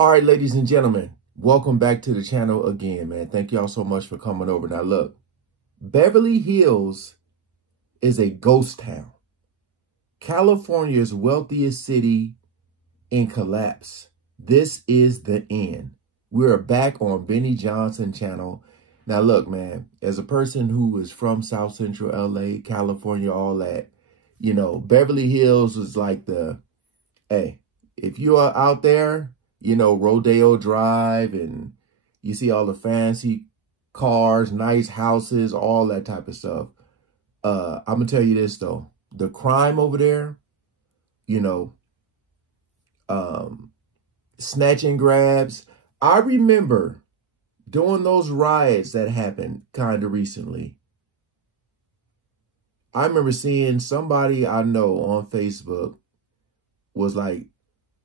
All right, ladies and gentlemen, welcome back to the channel again, man. Thank y'all so much for coming over. Now, look, Beverly Hills is a ghost town. California's wealthiest city in collapse. This is the end. We're back on Benny Johnson channel. Now, look, man, as a person who is from South Central LA, California, all that, you know, Beverly Hills is like the, hey, if you are out there, you know, Rodeo Drive, and you see all the fancy cars, nice houses, all that type of stuff. I'm going to tell you this, though. The crime over there, you know, snatch and grabs. I remember during those riots that happened kind of recently, I remember seeing somebody I know on Facebook was like,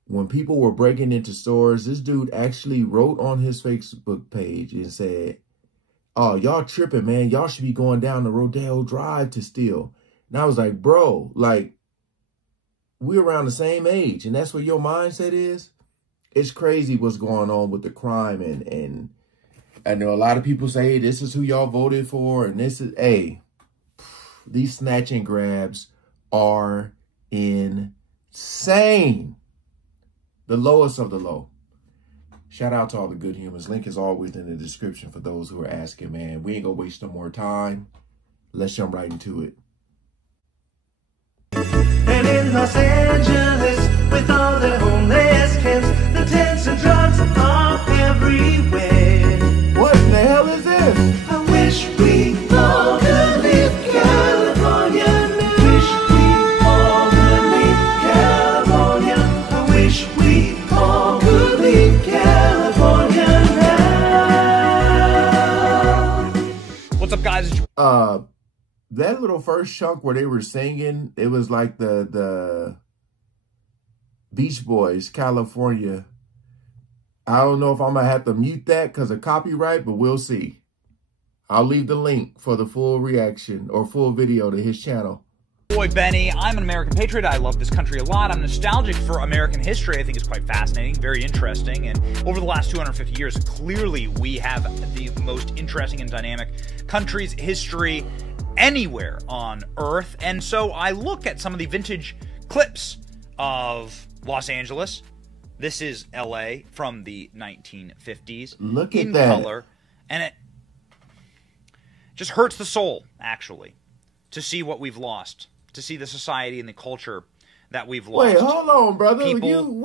when people were breaking into stores, this dude actually wrote on his Facebook page and said, oh, y'all tripping, man. Y'all should be going down the Rodeo Drive to steal. And I was like, bro, like, we're around the same age, and that's what your mindset is? It's crazy what's going on with the crime. And I know a lot of people say, this is who y'all voted for, and this is, hey, these snatch and grabs are insane. The lowest of the low. Shout out to all the good humans. Link is always in the description for those who are asking, man. We ain't gonna waste no more time. Let's jump right into it. And in Los Angeles, with all the homeless camps, the tents and drugs are everywhere. What in the hell is this? I wish we all could leave California. Wish we all could leave California. I wish we all could leave California now. What's up, guys? That little first chunk where they were singing, it was like the Beach Boys, California. I don't know if I'm going to have to mute that because of copyright, but we'll see. I'll leave the link for the full reaction or full video to his channel. Boy, Benny, I'm an American patriot. I love this country a lot. I'm nostalgic for American history. I think it's quite fascinating, very interesting. And over the last 250 years, clearly we have the most interesting and dynamic country's history anywhere on Earth. And so I look at some of the vintage clips of Los Angeles. This is LA from the 1950s. Look at in that. color. And it just hurts the soul, actually, to see what we've lost, to see the society and the culture that we've lost. Wait, hold on, brother. People,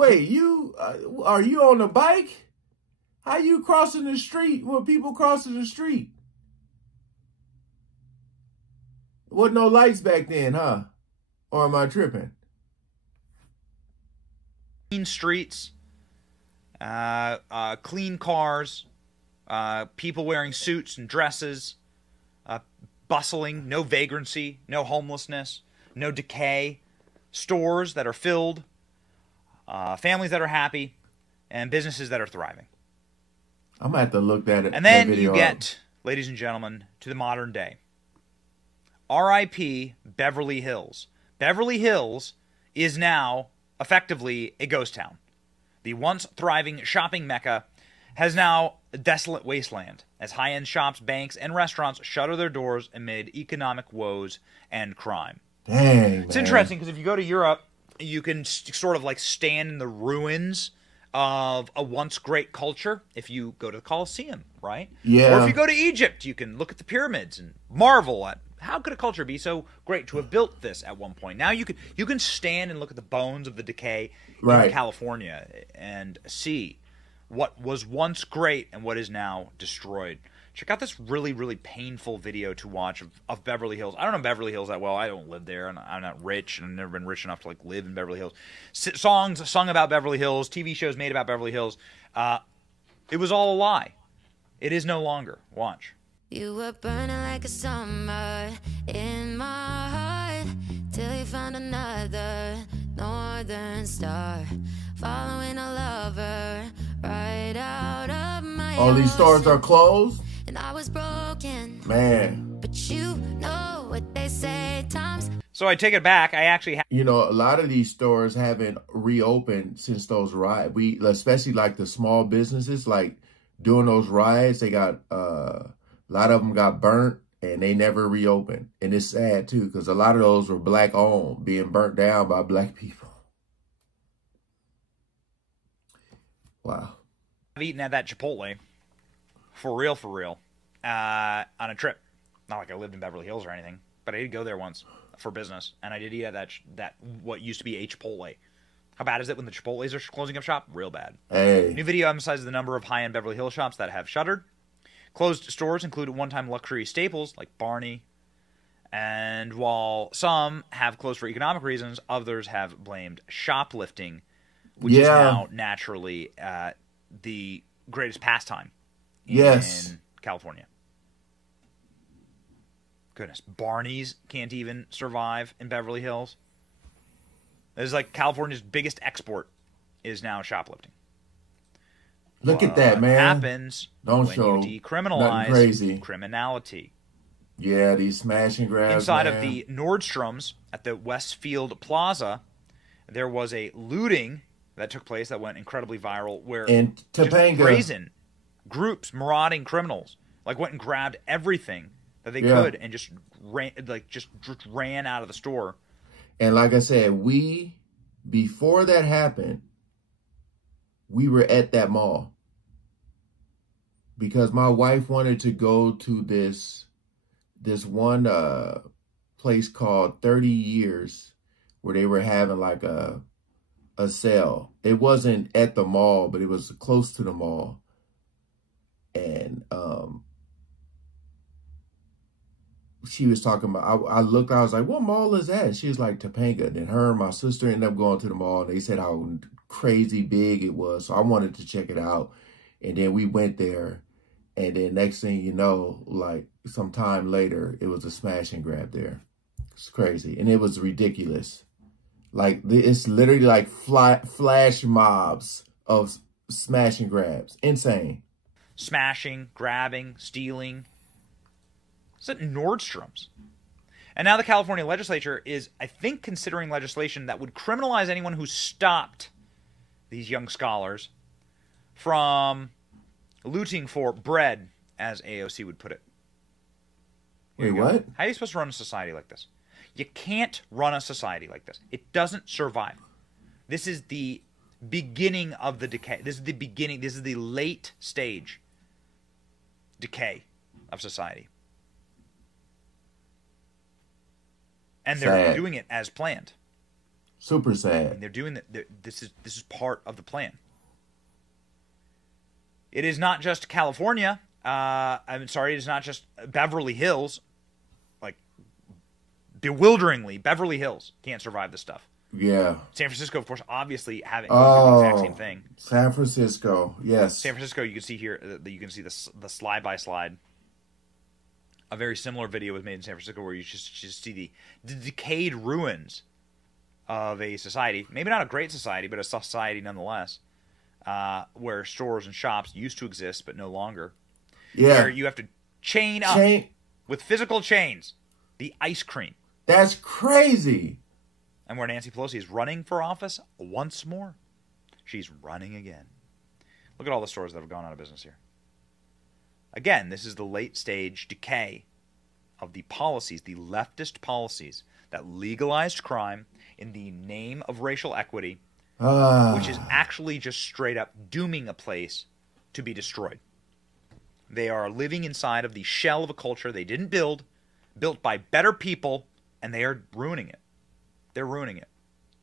Are you on a bike? How you crossing the street with people crossing the street? Wasn't no lights back then, huh? Or am I tripping? clean streets, clean cars, people wearing suits and dresses, bustling, no vagrancy, no homelessness, no decay, stores that are filled, families that are happy, and businesses that are thriving. I'm going to have to look at it. And then you get, ladies and gentlemen, to the modern day. R.I.P. Beverly Hills. Beverly Hills is now effectively a ghost town. The once thriving shopping mecca has now a desolate wasteland as high-end shops, banks, and restaurants shutter their doors amid economic woes and crime. Dang, it's interesting because if you go to Europe, you can sort of like stand in the ruins of a once great culture if you go to the Colosseum, right? Yeah. Or if you go to Egypt, you can look at the pyramids and marvel at how could a culture be so great to have built this at one point. Now you can stand and look at the bones of the decay in California and see what was once great and what is now destroyed. Check out this really, really painful video to watch of Beverly Hills. I don't know Beverly Hills that well. I don't live there, and I'm not rich, and I've never been rich enough to like live in Beverly Hills. Songs sung about Beverly Hills, TV shows made about Beverly Hills. It was all a lie. It is no longer. Watch. You were burning like a summer in my heart till you found another northern star, following a lover right out of my all these stores are closed. And I was broken, man. But you know what they say, times So I take it back. I actually You know, a lot of these stores haven't reopened since those riots. Especially like the small businesses, like during those riots, they got a lot of them got burnt and they never reopened. And it's sad too, because a lot of those were black owned, being burnt down by black people. Wow. I've eaten at that Chipotle for real, on a trip. Not like I lived in Beverly Hills or anything, but I did go there once for business, and I did eat at that what used to be a Chipotle. How bad is it when the Chipotles are closing up shop? Real bad. Hey. New video emphasizes the number of high-end Beverly Hills shops that have shuttered. Closed stores include one-time luxury staples like Barney, and while some have closed for economic reasons, others have blamed shoplifting, which is now naturally the greatest pastime in California. Goodness, Barney's can't even survive in Beverly Hills. This is like California's biggest export is now shoplifting. Look at that, man. What happens when you decriminalize criminality? Yeah, these smash and grabs. Inside of the Nordstrom's at the Westfield Plaza, there was a looting that took place that went incredibly viral, where in Topanga, brazen groups, marauding criminals, like went and grabbed everything that they could and just ran out of the store. And like I said, before that happened, we were at that mall because my wife wanted to go to this one place called 30 Years where they were having like a sale. It wasn't at the mall, but it was close to the mall. And she was talking about, I looked, I was like, what mall is that? And she was like, Topanga. And then her and my sister ended up going to the mall, and they said how crazy big it was. So I wanted to check it out. And then we went there. And then next thing you know, like some time later, it was a smash and grab there. It's crazy. And it was ridiculous. Like, it's literally like flash mobs of smash and grabs. Insane. Smashing, grabbing, stealing. It's at Nordstrom's. And now the California legislature is, I think, considering legislation that would criminalize anyone who stopped these young scholars from looting for bread, as AOC would put it. Wait, what? How are you supposed to run a society like this? You can't run a society like this. It doesn't survive. This is the beginning of the decay. This is the beginning. This is the late stage decay of society. And they're doing it as planned. Super sad. And they're doing that. This is part of the plan. It is not just California. I'm sorry, it is not just Beverly Hills. Like, bewilderingly, Beverly Hills can't survive this stuff. Yeah. San Francisco, of course, obviously having the exact same thing. San Francisco, yes. San Francisco, you can see here, you can see the slide by slide. A very similar video was made in San Francisco where you just see the decayed ruins of a society. Maybe not a great society, but a society nonetheless. Where stores and shops used to exist, but no longer. Yeah. Where you have to chain up with physical chains the ice cream. That's crazy. And where Nancy Pelosi is running for office once more. She's running again. Look at all the stores that have gone out of business here. Again, this is the late stage decay of the policies, the leftist policies that legalized crime in the name of racial equity, which is actually just straight up dooming a place to be destroyed. They are living inside of the shell of a culture they didn't build, built by better people, and they are ruining it. They're ruining it.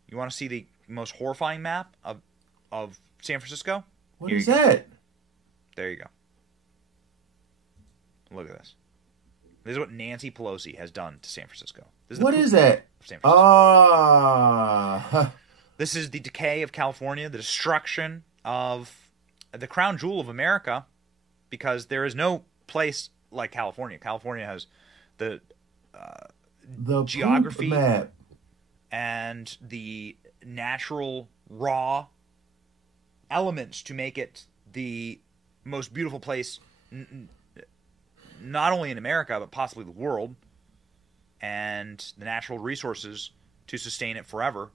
You want to see the most horrifying map of San Francisco? What is that? There you go. Look at this. This is what Nancy Pelosi has done to San Francisco. What is that? This is the decay of California, the destruction of the crown jewel of America, because there is no place like California. California has the geography map and the natural raw elements to make it the most beautiful place, not only in America, but possibly the world. and the natural resources to sustain it forever.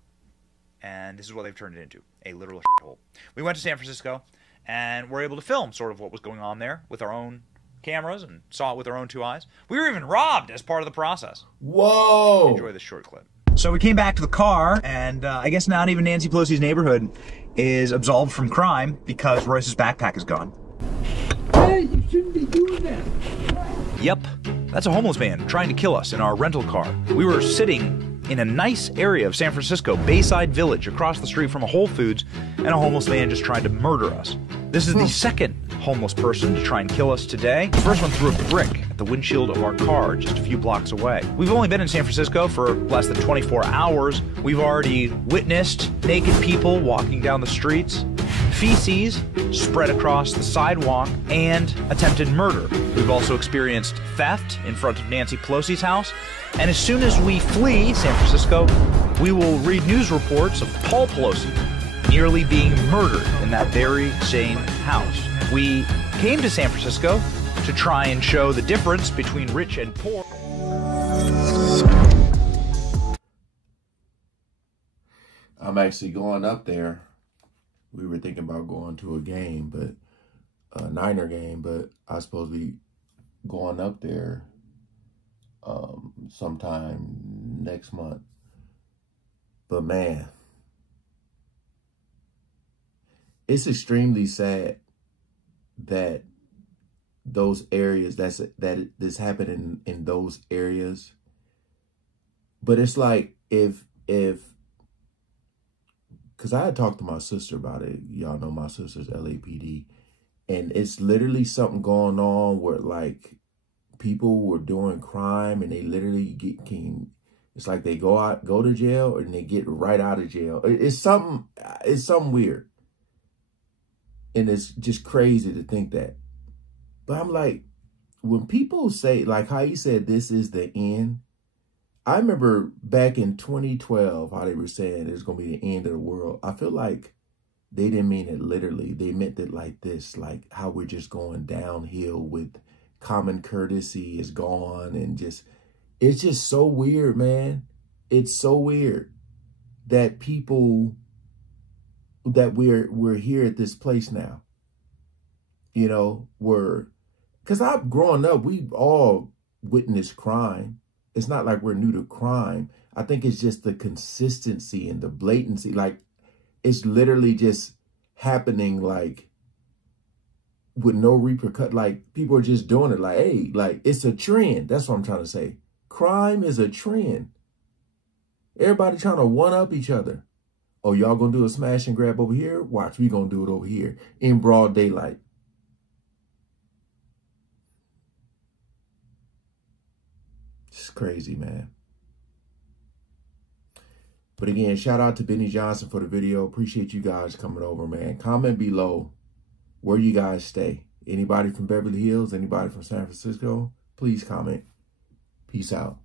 And this is what they've turned it into, a literal hole. We went to San Francisco and were able to film sort of what was going on there with our own cameras and saw it with our own 2 eyes. We were even robbed as part of the process. Whoa! Enjoy this short clip. So we came back to the car, and I guess not even Nancy Pelosi's neighborhood is absolved from crime because Royce's backpack is gone. Hey, you shouldn't be doing that. Yep, that's a homeless man trying to kill us in our rental car. We were sitting in a nice area of San Francisco, Bayside Village, across the street from a Whole Foods, and a homeless man just tried to murder us. This is the second homeless person to try and kill us today. The first one threw a brick at the windshield of our car just a few blocks away. We've only been in San Francisco for less than 24 hours. We've already witnessed naked people walking down the streets, feces spread across the sidewalk, and attempted murder. We've also experienced theft in front of Nancy Pelosi's house, and as soon as we flee San Francisco, we will read news reports of Paul Pelosi nearly being murdered in that very same house. We came to San Francisco to try and show the difference between rich and poor. I'm actually going up there. We were thinking about going to a game, but a Niner game, but I was supposed to be going up there sometime next month. But man, it's extremely sad that those areas, that this happened in those areas. But it's like if because I had talked to my sister about it. Y'all know my sister's LAPD. And it's literally something going on where like people were doing crime and they literally it's like they go to jail and they get right out of jail. It's something weird. And it's just crazy to think that. But I'm like, when people say, like how he said, this is the end. I remember back in 2012, how they were saying it's going to be the end of the world. I feel like they didn't mean it literally. They meant it like this, like how we're just going downhill with common courtesy is gone. And just, it's just so weird, man. It's so weird that people, that we're here at this place now. You know, because I've grown up, we've all witnessed crime. It's not like we're new to crime. I think it's just the consistency and the blatancy. Like, it's literally just happening, like, with no repercussion. Like, people are just doing it. Like, hey, like, it's a trend. That's what I'm trying to say. Crime is a trend. Everybody trying to one-up each other. Oh, y'all gonna do a smash and grab over here? Watch, we gonna do it over here in broad daylight. It's crazy, man. But again, shout out to Benny Johnson for the video. Appreciate you guys coming over, man. Comment below where you guys stay. Anybody from Beverly Hills? Anybody from San Francisco? Please comment. Peace out.